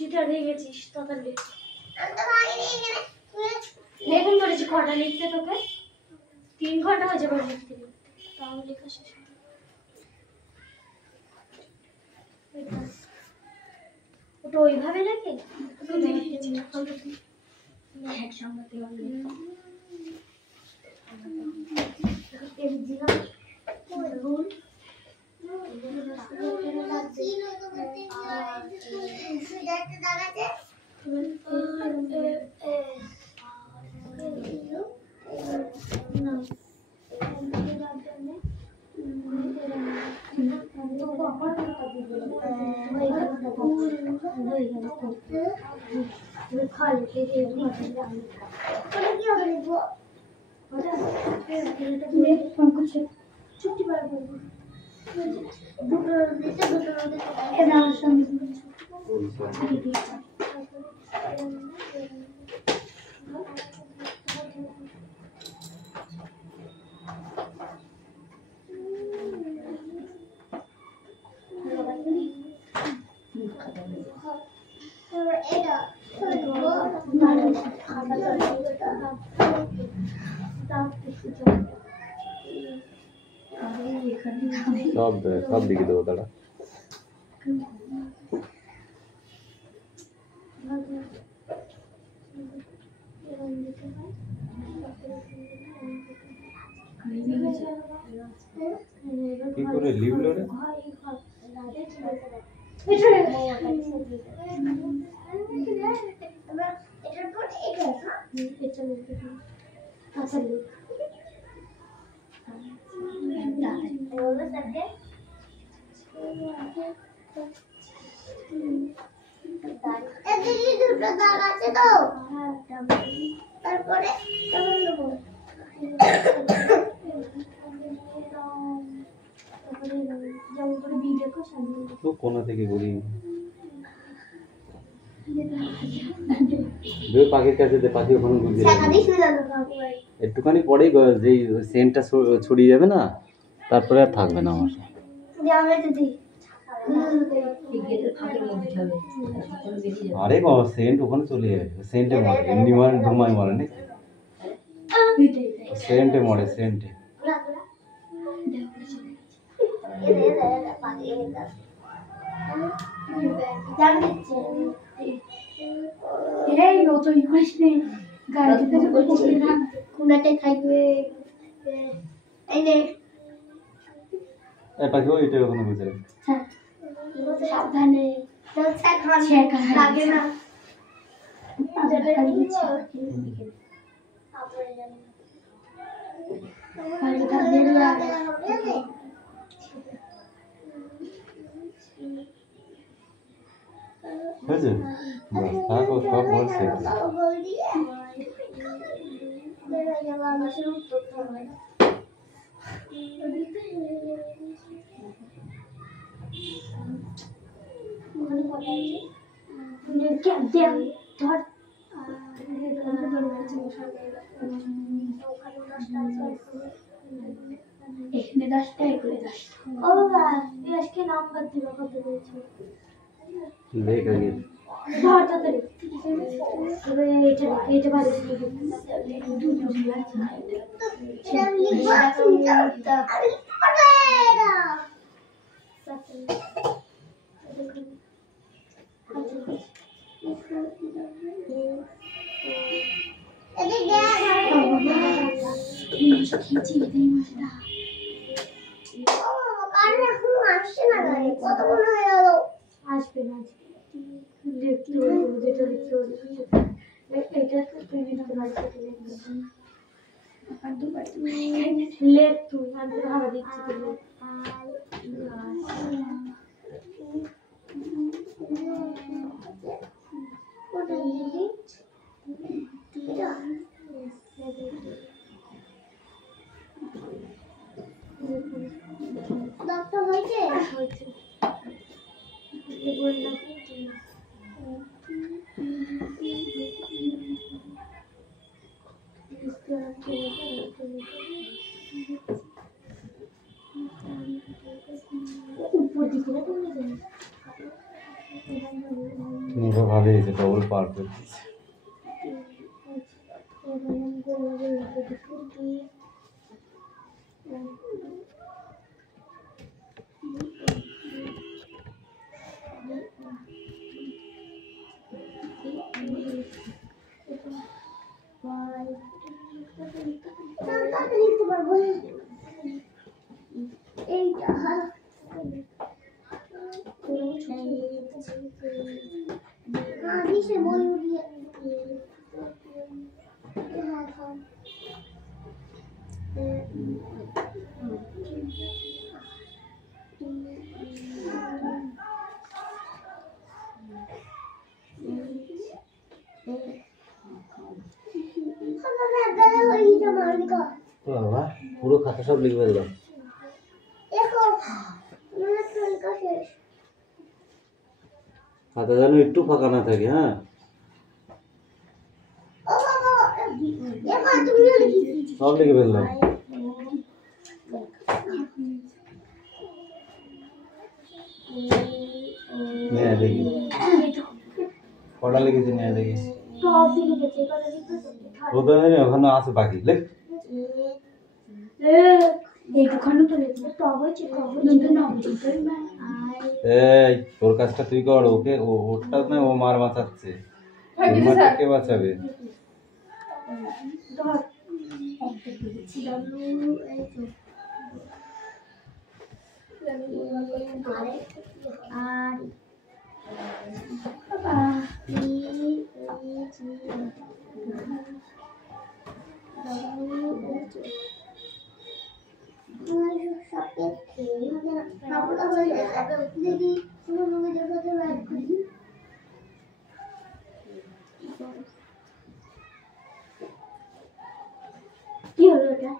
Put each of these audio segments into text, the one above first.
যেটা রেখেছিস তাড়াতাড়ি আমি তো ভাঙিনি এখানে লেখুন করেছি কটা লিখতে তোকে 3 ঘন্টা হয়ে যাবে লিখতে তাও লেখা শেষ ওটা ওইভাবে লেখে একসঙ্গে ছুটি বার করবো सब लिख दो दादा কি করে লিখলো রে তো কোনা থেকে করি দে পাখির কাছে দে পাখি ওখানে ঘুরে একটুখানি পরেই যেই সেন্টটা ছড়িয়ে যাবে না তারপরে আর থাকবে না আমার আরে বাবা সেন্ট ওখানে চলে যাবে সেন্টে মরে এমনি মারে ধুমায় মারে না সেন্টে মরে সেন্টে এই ও তো ইংলিশ নেই গাড়িতে তো বলছি না কোনটা থাকবে এই নে এই পাখি ওইটা ওখানে বসে হ্যাঁ সাবধানে ছেকা লাগে না যেটা দিচ্ছি আপরে জানি পানিটা বের লাগে হয়েছে বাস তারপর সব বলছে এখানে 10টা এখানে 10টা ও বাবা আজকে নাম্বার দিবা কত দিয়েছো দেখ আগে ধর তাড়াতাড়ি এবারে এটা ভালো লিখে আসবে না লিখতে হবে যেটা লিখতে হবে এটা তুই লিখতে পারছিস লেখ তুই আমি ভালো দিচ্ছি ডক্টর হয়েছে বললাম উপর দিকে না ভালো হয়েছে, ডবল পার করে দিয়েছে। বাবা পুরো খাতা সব লিখবে দিলাম। খাতা যেন একটু ফাঁকা না থাকে। হ্যাঁ সব লিখে ফেললাম। নেয়া দেখি কটা লিখেছি, নেয়া দেখি ওখানে আছে বাকি। লেখ এই তোর কাজটা তুই কর, ওকে ওরটা না, ও মার বাঁচাচ্ছে, কে বাঁচাবে? কি হলো এটা?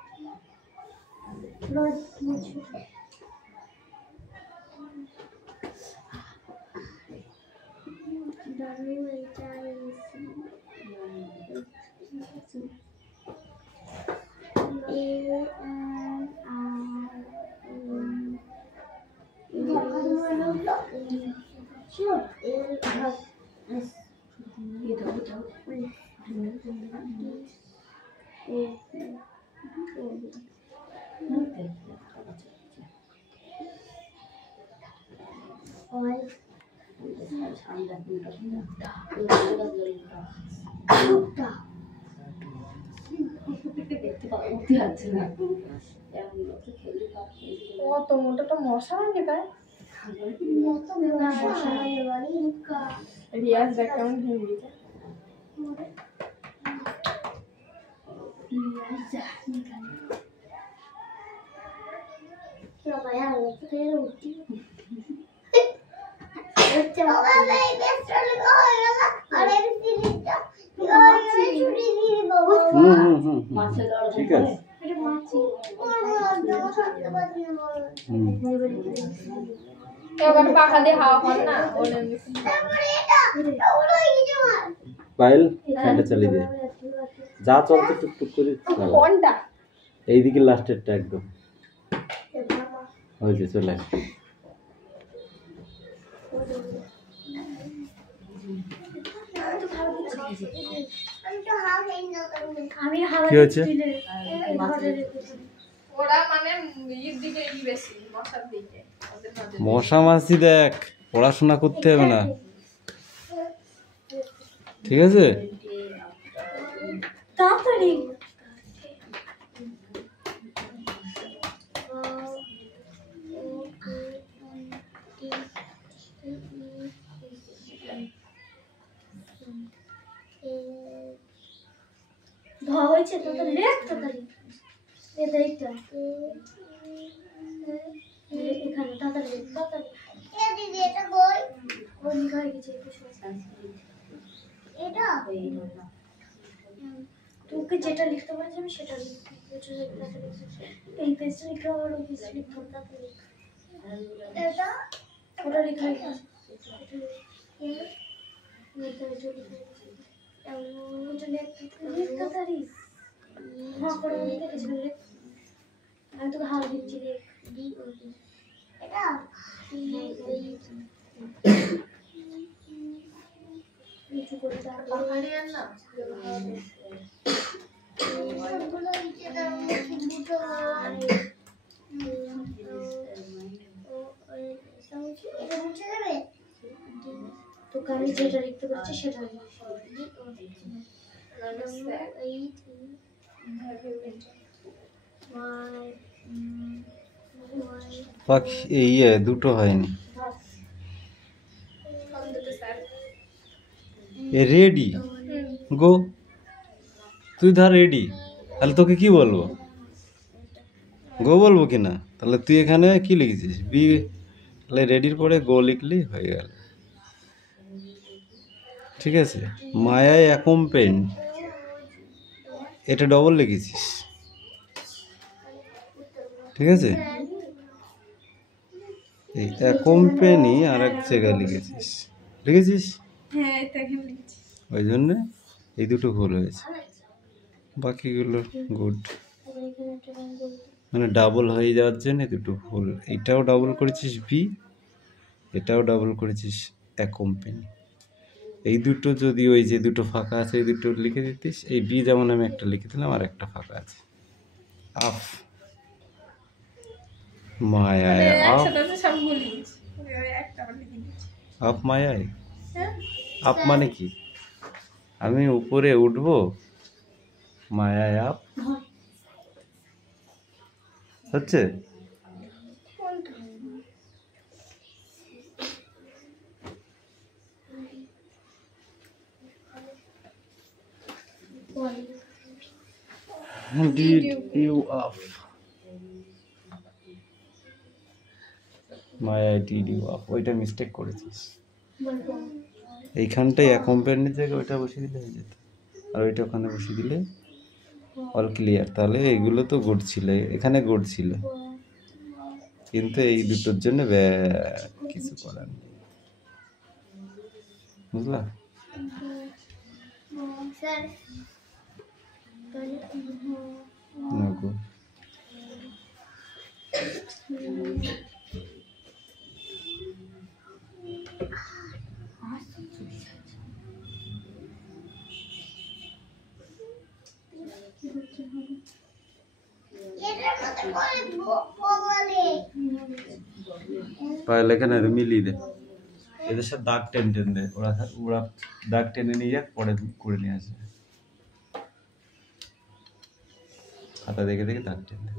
কত মোটা তো মশা নাকি তাই? রিয়াজ দেখ কেমন হিন্দি ঠিক আছে। এবার পাখা দিয়ে হাওয়া খান না পায়েল ফ্যানটা চালিয়ে দে, যা চলছে টুকটুক করে চালা। কোনটা? এইদিকে লাস্টেরটা একদম হয়েছে, চলে আসবে। কি হয়েছে? ওরা মানে ঈদ দিকে বেশি মশার দিকে মশা মাছি দেখ, পড়াশোনা করতে হবে না, ঠিক আছে? তাড়াতাড়ি ধোয়া হয়েছে তো লেখ তাড়াতাড়ি। এটা এইটা এখানে তাড়াতাড়ি তাড়াতাড়ি। দিদি এটা বই বই হয়ে গেছে। এটা তোকে যেটা লিখতে বলেছি আমি সেটা লিখবি। এই পেজটা লিখে আবার ওই পেজটা লিখতে হবে। তাড়াতাড়ি এটা ওটা লিখে গেছে। আমি তোকে হাল দিচ্ছি দেখ। এটা উঁচু করে দাও। পাহাড়ি আর না তোকে আমি যেটা লিখতে বলছি সেটা পাখি এই দুটো হয়নি। রেডি গো, তুই ধর রেডি, তাহলে তোকে কি বলবো? গো বলবো কি না? তাহলে তুই এখানে কি লিখেছিস? বি, তাহলে রেডির পরে গো লিখলি হয়ে গেল। ঠিক আছে, মায়ায় অ্যাকম্পেন্ড, এটা ডবল লিখেছিস। ঠিক আছে, এই অ্যাকম্পেনি আর এক জায়গায় লিখেছিস, লিখেছিস? হ্যাঁ এটাকে লিখছি। ওই জন্য এই দুটো ভুল হয়েছে, বাকিগুলো গুড। মানে ডাবল হয়ে যাওয়ার জন্য দুটো ভুল। এটাও ডাবল করেছিস বি, এটাও ডাবল করেছিস অ্যাকম্পেনি। এই দুটো যদি ওই যে দুটো ফাঁকা আছে এই দুটো লিখে দিতিস, এই বি যেমন আমি একটা লিখে দিলাম আর একটা ফাঁকা আছে। আফ মায়ায়, আফ সব বলিস একটা লিখে দিচ্ছি। আপ মায়ায়, হ্যাঁ আপ মানে কি? আমি উপরে উঠবো, মায়ায় আপ হচ্ছে। Did you up? মায়ায় did you up, ওইটা মিস্টেক করেছিস। এইখানটায় অ্যাকম্পেনির জায়গায় ওইটা বসিয়ে দিলে হয়ে যেত, আর ওইটা ওখানে বসিয়ে দিলে অল ক্লিয়ার। তাহলে এইগুলো তো গুড ছিল, এখানে গুড ছিল, কিন্তু এই দুটোর জন্য কিছু করার নেই, বুঝলা? নগো পায়ে এখানে মিলিয়ে দে, এদের সাথে দাগ টেন টেন দে, ওরা ওরা দাগ টেনে নিয়ে যাক, পরে করে নিয়ে আসবে। খাতা দেখে দেখে দাগ টেন দে।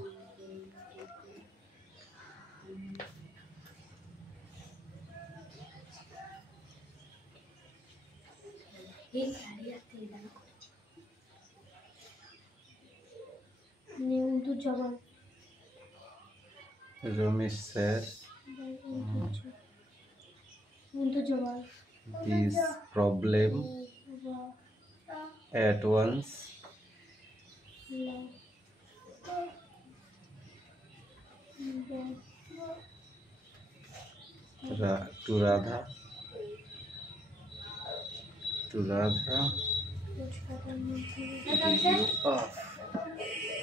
Ramesh sir, this problem at once to Radha did you off?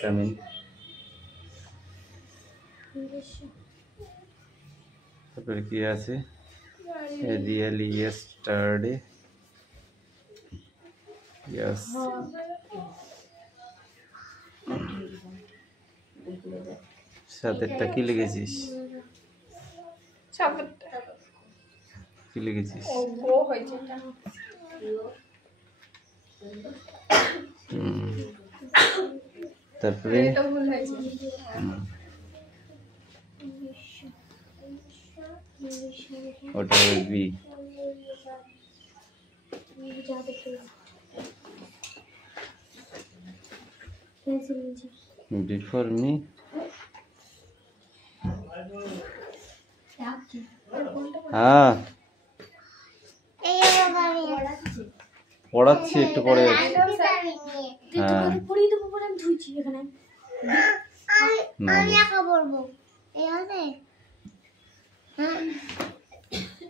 Come in. তারপরে কি আছে? Really yesterday, yes, সাথেরটা কি লিখেছিস? সাতটা কি লিখেছিস? ও গো হয়েছে এটা। তারপরে এটা ভুল হয়েছে। ওটা বি। Before me, হ্যাঁ পড়াচ্ছি, একটু পরে যাচ্ছি। হ্যাঁ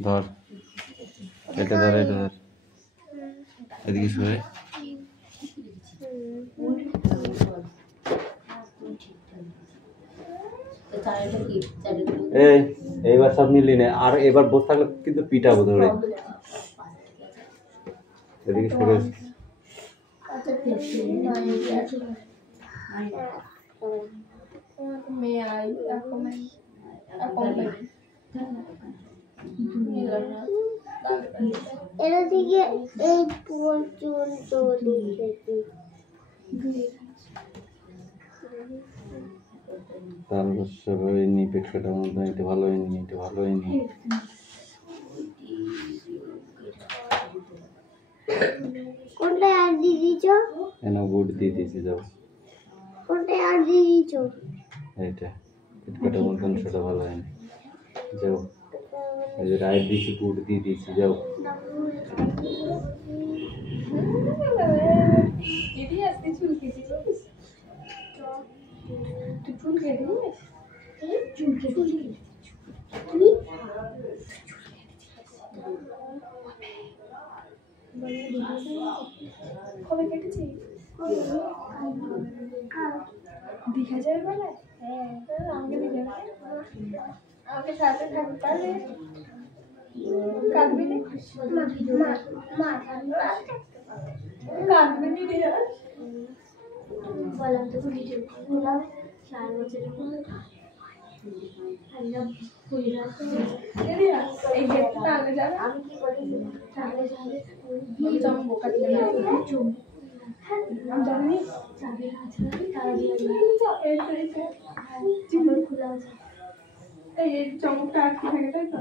ধর, এটা ধর, এটা ধর, এদিকে সরে। এইবার সব মিলিয়ে নে, আর এবার বসে থাকলে কিন্তু পিটাবো ধরে। এদিকে সরে এসো। May I recommend a company? এর দিকে এই পর্যন্ত লিখেছি। তারপর হয়নি, পেট কাটা মতো এটা ভালো হয়নি, এটা ভালো হয়নি। কোনটা আর দিয়ে দিছ? এনা গুড দিয়ে দিয়েছি, যাও। কোনটা আর দিয়ে দিছ? এইটা পেট কাটা মতন সেটা ভালো হয়নি, যাও। এই যে রাইট দিয়েছি, গুড দিয়ে দিয়েছি, যাও। দিদি আসতে চুলকে দিছিস? তুই চুলকে দিস? চুলকে কবে কেটেছিস? দীঘা যাবে বলে? হ্যাঁ, আমাকে নিয়ে যাবে। আমাকে সাথে থাকতে পারবে? কাঁদবি না? কাঁদবি নি রে? বললাম তো ভিডিও করলাম 4 বছরের পর এই গেটটা টানলে যাবে? আমি কি করি তাহলে যাবে ওই তো আমার বোকা দিয়ে আমি জানি চাবি আছে তারা দিয়ে খোলা আছে। এই চমকটা আটকে থাকে, তাই তো?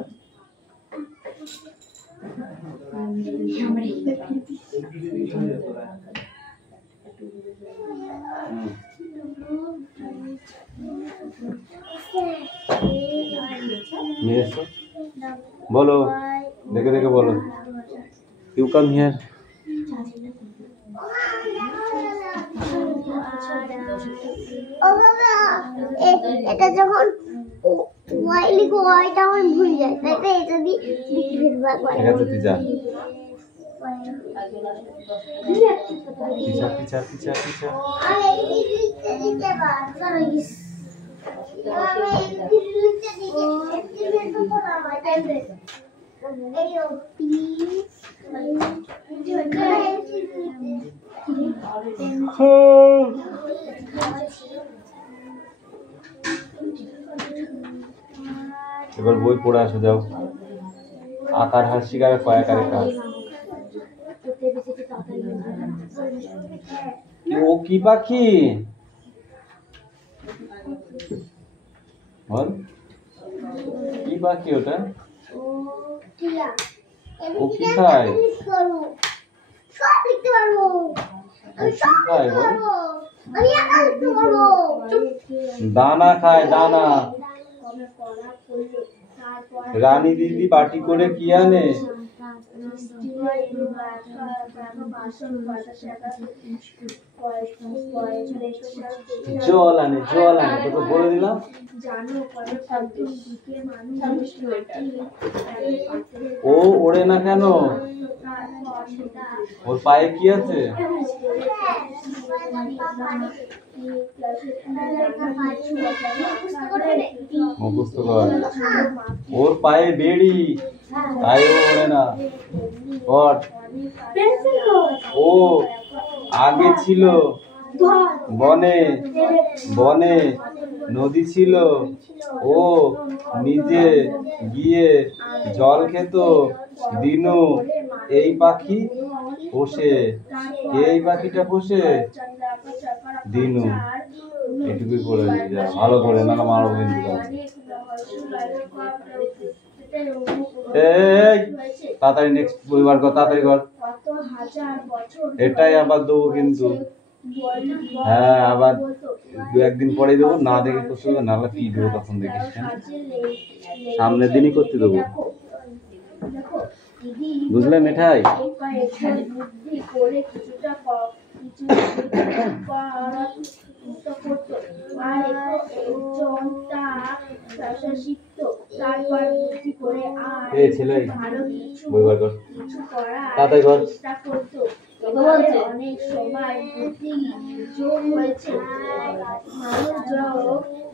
নিয়ে এসো, বলো, দেখে দেখে বলো। You come here. ও বাবা, এটা যখন ওয়াই লিখো ওয়াইটা আমার ভুল যায়, তাই তো এটা দিয়ে লিখে ফেলবো একবার। ঠিক আছে, তুই যা। পিছা পিছা পিছা পিছা। আমি এই লিখতে দিতে পারবো না। আমি এই লিখতে দিতে এক্সপেরিমেন্ট তো না হয়, তাই তো এই ও পি এবার বই পড়ে আসো, যাও। আকার হাসিকার কয়াকারে কাজ। ও কি পাখি? বল, কি পাখি ওটা? ও কি খায়? সব লিখতে পারবো, আমি সব লিখতে পারবো, আমি একা লিখতে পারবো। দানা খায়, দানা। রানী দিদি বাটি করে কি আনে? জল আনে, জল আনে। তোকে বলে দিলাম। ও ওড়ে না কেন? ওর পায়ে কি আছে? মুখস্থ কর। ওর পায়ে বেড়ি, তাই ও ওড়ে না। ও আগে ছিল বনে, বনে নদী ছিল, ও নিজে গিয়ে জল খেত। দিনু এই পাখি পোষে। এই পাখিটা পোষে? দিনু। এটুকুই করে যা, ভালো করে না মারো কিন্তু। এই তাড়াতাড়ি নেক্সট বইবার কর, তাড়াতাড়ি কর। এটাই আবার দেবো কিন্তু। হ্যাঁ, আবার 2-1 দিন পরে দেবো, না দেখে করতে দেবো, নাহলে কি দেবো তখন দেখিস। সামনের দিনই করতে দেবো, বুঝলে মিঠাই? এই ছেলে বই বার কর, তাড়াতাড়ি কর। অনেক সময় বুদ্ধি যোগ হয়েছে,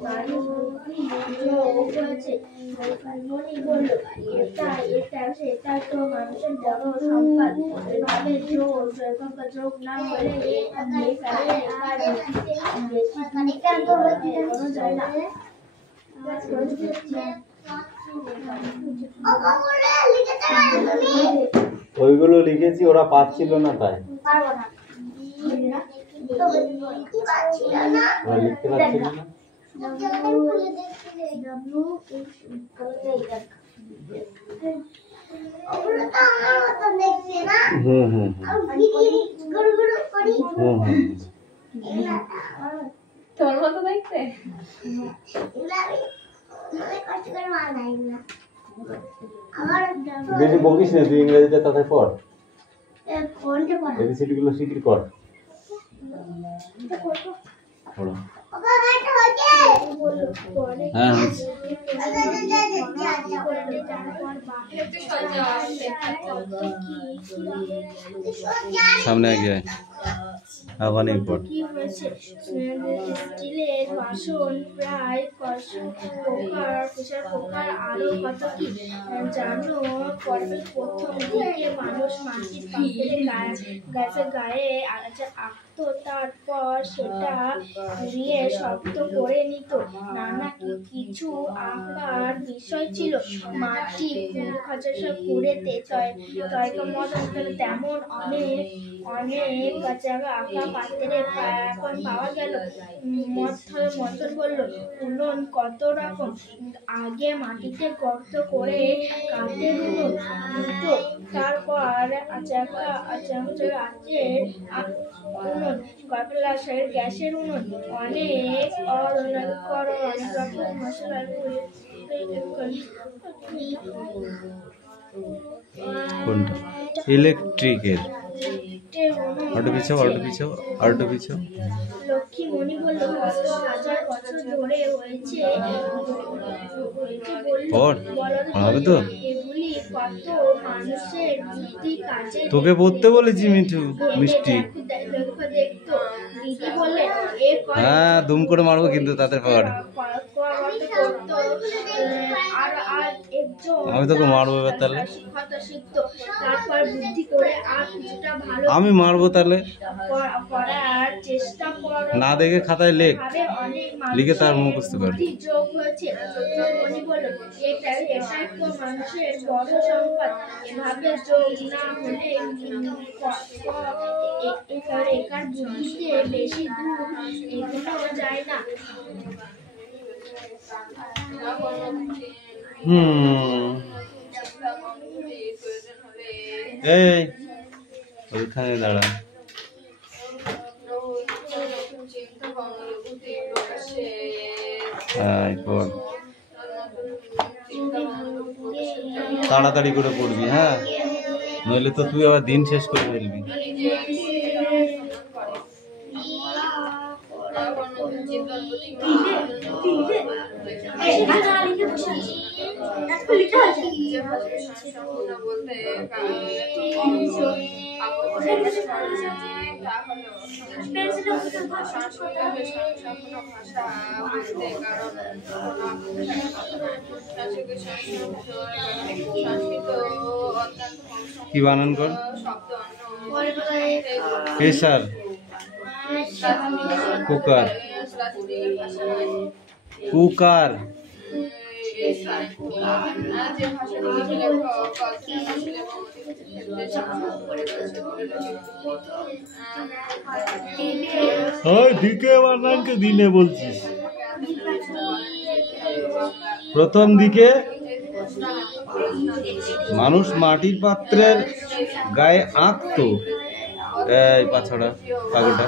মানুষ যোগ হয়েছে। মনি বলল, এটা সেটা তো মানুষের বড় সম্পদ, এভাবে যোগ এখনকার যোগ না হলে যায় না। ওইগুলো লিখেছি, ওরা পাচ্ছিল না তাই ওরা লিখতে পারছিল না। তোর মতো দেখতে বেশি বকিস না, তুই ইংরেজিতে তাড়াতাড়ি পড়, এবিসিডি গুলো শিখির কর। পড়ো। হ্যাঁ সামনে আগে আবার নেই পড়। কি হয়েছে? স্টিলের বাসন প্রায় প্রেসার কুকার আরো কত কি জানো? পর্বের প্রথম দিকে মানুষ মাটির পাত্রে গাছের গায়ে আঁকতো, তারপর সেটা ঘুরিয়ে শক্ত করে নিত। নানা কিছু আঁকার বিষয় ছিল, মাটি খাঁচা কুড়েতে তয়কা মদন, তেমন অনেক অনেক আঁকা পাত্রে এখন পাওয়া গেল। মন্থন বলল, উনুন কত রকম, আগে মাটিতে গর্ত করে কাঠের উনুন দুটো, তারপর উনুন, কয়লার গ্যাসের উনুন, অনেক রকম মশলা। কোনটা? ইলেকট্রিকের। অল্টো পিছাও। লক্ষ্মীমণি বলল, কত হাজার বছর ধরে হয়েছে হবে তো। এগুলি কত মানুষের বুদ্ধি কাজে। তোকে পড়তে বলেছি মিঠু, মিষ্টি। দেখতো দিদি বললেন, হ্যাঁ দুম করে মারবো কিন্তু তাতে পড়। আমি তোকে মারবো এবার তাহলে। তারপর বুদ্ধি করে আর কিছুটা ভালো আমি মারবো তাহলে। করার চেষ্টা করো, না দেখে খাতায় লেখ, লিখে তার মুখস্থ কর। যোগ হয়েছে। মনি বলল, এটাই তো মানুষের বড় সম্পদ, এভাবে যোগ না হলে একার বুদ্ধিতে বেশি দূর এগোনো যায় না। এই ওইখানে দাঁড়া। তাড়াতাড়ি করে পড়বি, হ্যাঁ, নইলে তো তুই আবার দিন শেষ করে ফেলবি। কি বানান কর? প্রেসার কুকার, কুকার, দিকে বানানকে দিনে বলছিস। প্রথম দিকে মানুষ মাটির পাত্রের গায়ে আঁকতো। এই পাছড়া পাগলটা।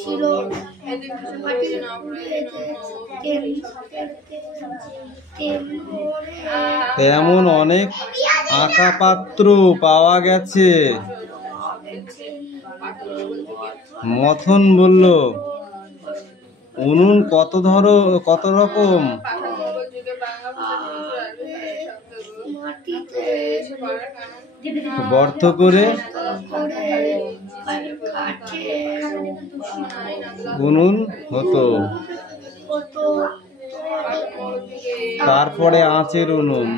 ছিল তেমন অনেক আঁকা পাত্র পাওয়া গেছে। মথন বলল, উনুন কত রকম, গর্ত করে উনুন হতো, তারপরে আঁচের উনুন,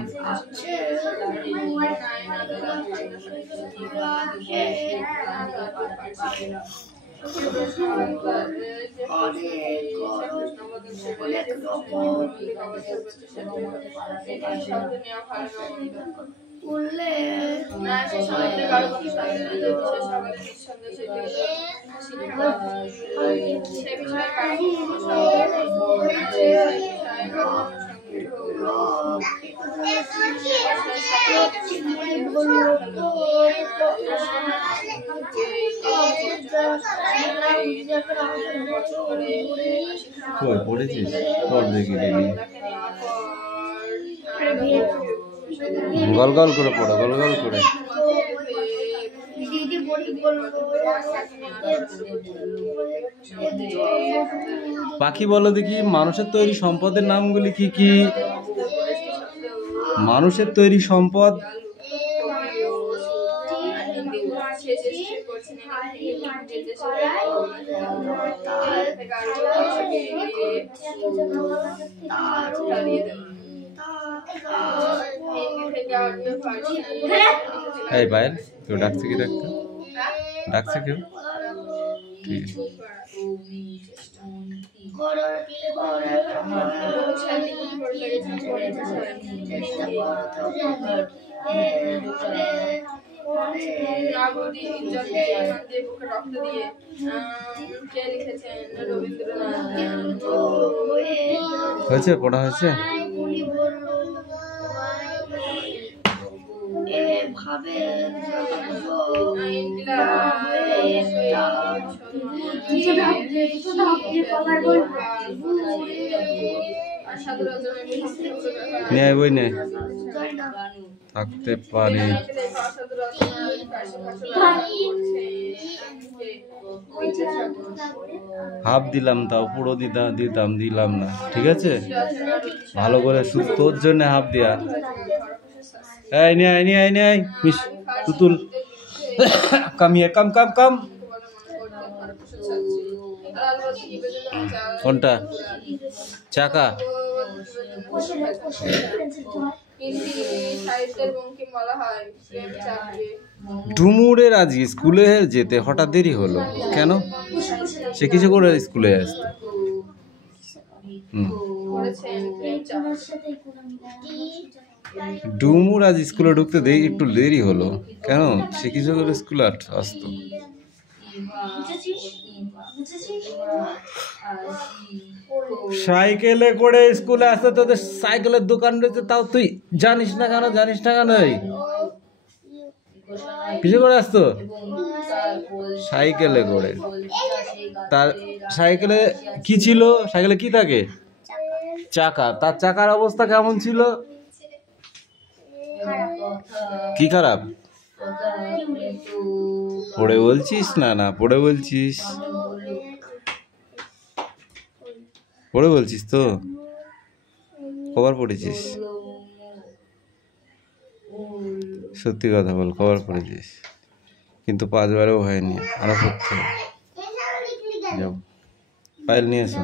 কই পড়েছিস? তোর দেখি দেখি গল গল করে পড়ো, গল গল করে। বাকি বলো দেখি, মানুষের তৈরি সম্পদের নামগুলি কি কি? মানুষের তৈরি সম্পদ এই পায়েল, কেউ ডাকছে কি? ডাকছে কেউ? ঠিক আছে। হয়েছে, পড়া হয়েছে? নেয় বই নেই থাকতে পারে। হাফ দিলাম, তাও পুরো দিলাম না, ঠিক আছে? ভালো করে তোর জন্য হাফ দিয়া। এই নে মিস তুতুল, কামিয়ে কাম কাম কাম। কোনটা? চাকা। ডুমুরের আজ স্কুলে যেতে হঠাৎ দেরি হলো কেন? সে কিছু করে স্কুলে আসতো। ডুমুর আজ স্কুলে ঢুকতে একটু দেরি হলো কেন? সে কিছু করে স্কুলে আসতো। সাইকেলে করে স্কুলে আসতে, তোদের সাইকেলের দোকান রয়েছে, তাও তুই জানিস না কেন? কিছু করে আসতো সাইকেলে করে। তার সাইকেলে কি ছিল? সাইকেলে কি থাকে? চাকা। তার চাকার অবস্থা কেমন ছিল? কি খারাপ? পড়ে বলছিস? না পড়ে বলছিস? পড়ে বলছিস তো? কবার পড়েছিস? সত্যি কথা বল, কবার পড়েছিস? কিন্তু 5 বারেও হয়নি, আরো পড়তে হবে। যাও, পায়েল নিয়ে এসো।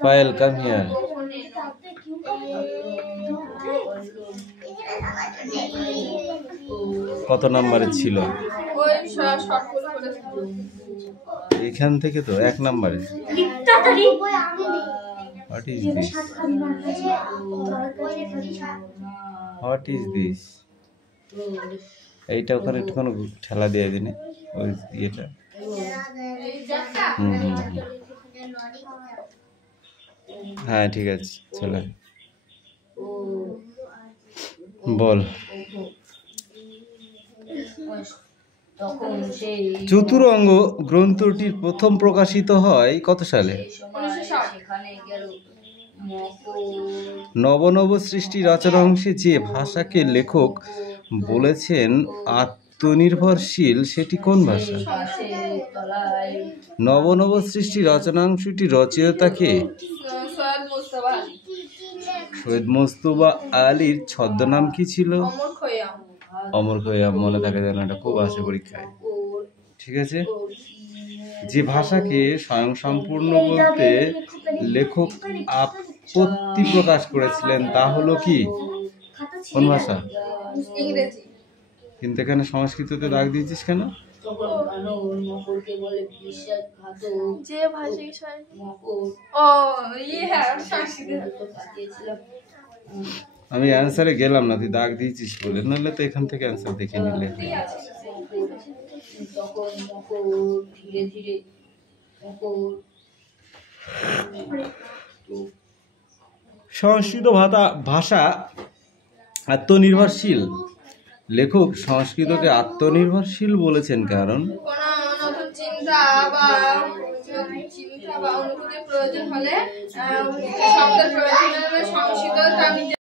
Payel, come here. কত নাম্বারের ছিল? এখান থেকে তো 1 নাম্বারে। What is this? এইটা ওখানে একটুখানি ঠেলা দিয়ে দিনে ওই ইয়েটা। হ্যাঁ ঠিক আছে, চলে বল। চতুরঙ্গ গ্রন্থটির প্রথম প্রকাশিত হয় কত সালে? নব সৃষ্টি রচনা অংশে যে ভাষাকে লেখক বলেছেন আত্মনির্ভরশীল, সেটি কোন ভাষা? নব সৃষ্টি রচনাংশটি রচয়িতা কে? সৈয়দ মুজতবা আলীর ছদ্মনাম কি ছিল? অমর খৈয়াম। মনে থাকে যেন, এটা খুব আসে পরীক্ষায়। ঠিক আছে, যে ভাষাকে স্বয়ংসম্পূর্ণ বলতে লেখক আপত্তি প্রকাশ করেছিলেন তা হলো কি, কোন ভাষা? ইংরেজি। কিন্তু এখানে সংস্কৃততে দাগ দিয়েছিস কেন? যে ভাষা ও হ্যাঁ সংস্কৃত। আমি অ্যান্সারে গেলাম না, তুই দাগ দিয়েছিস বলে, নাহলে তো এখান থেকে অ্যান্সার দেখে নিলে। সংস্কৃত ভাষা আত্মনির্ভরশীল। লেখক সংস্কৃতকে আত্মনির্ভরশীল বলেছেন কারণ কোনো নতুন চিন্তা বা অনুভূতির প্রয়োজন হলে শব্দের প্রয়োজন হলে সংস্কৃত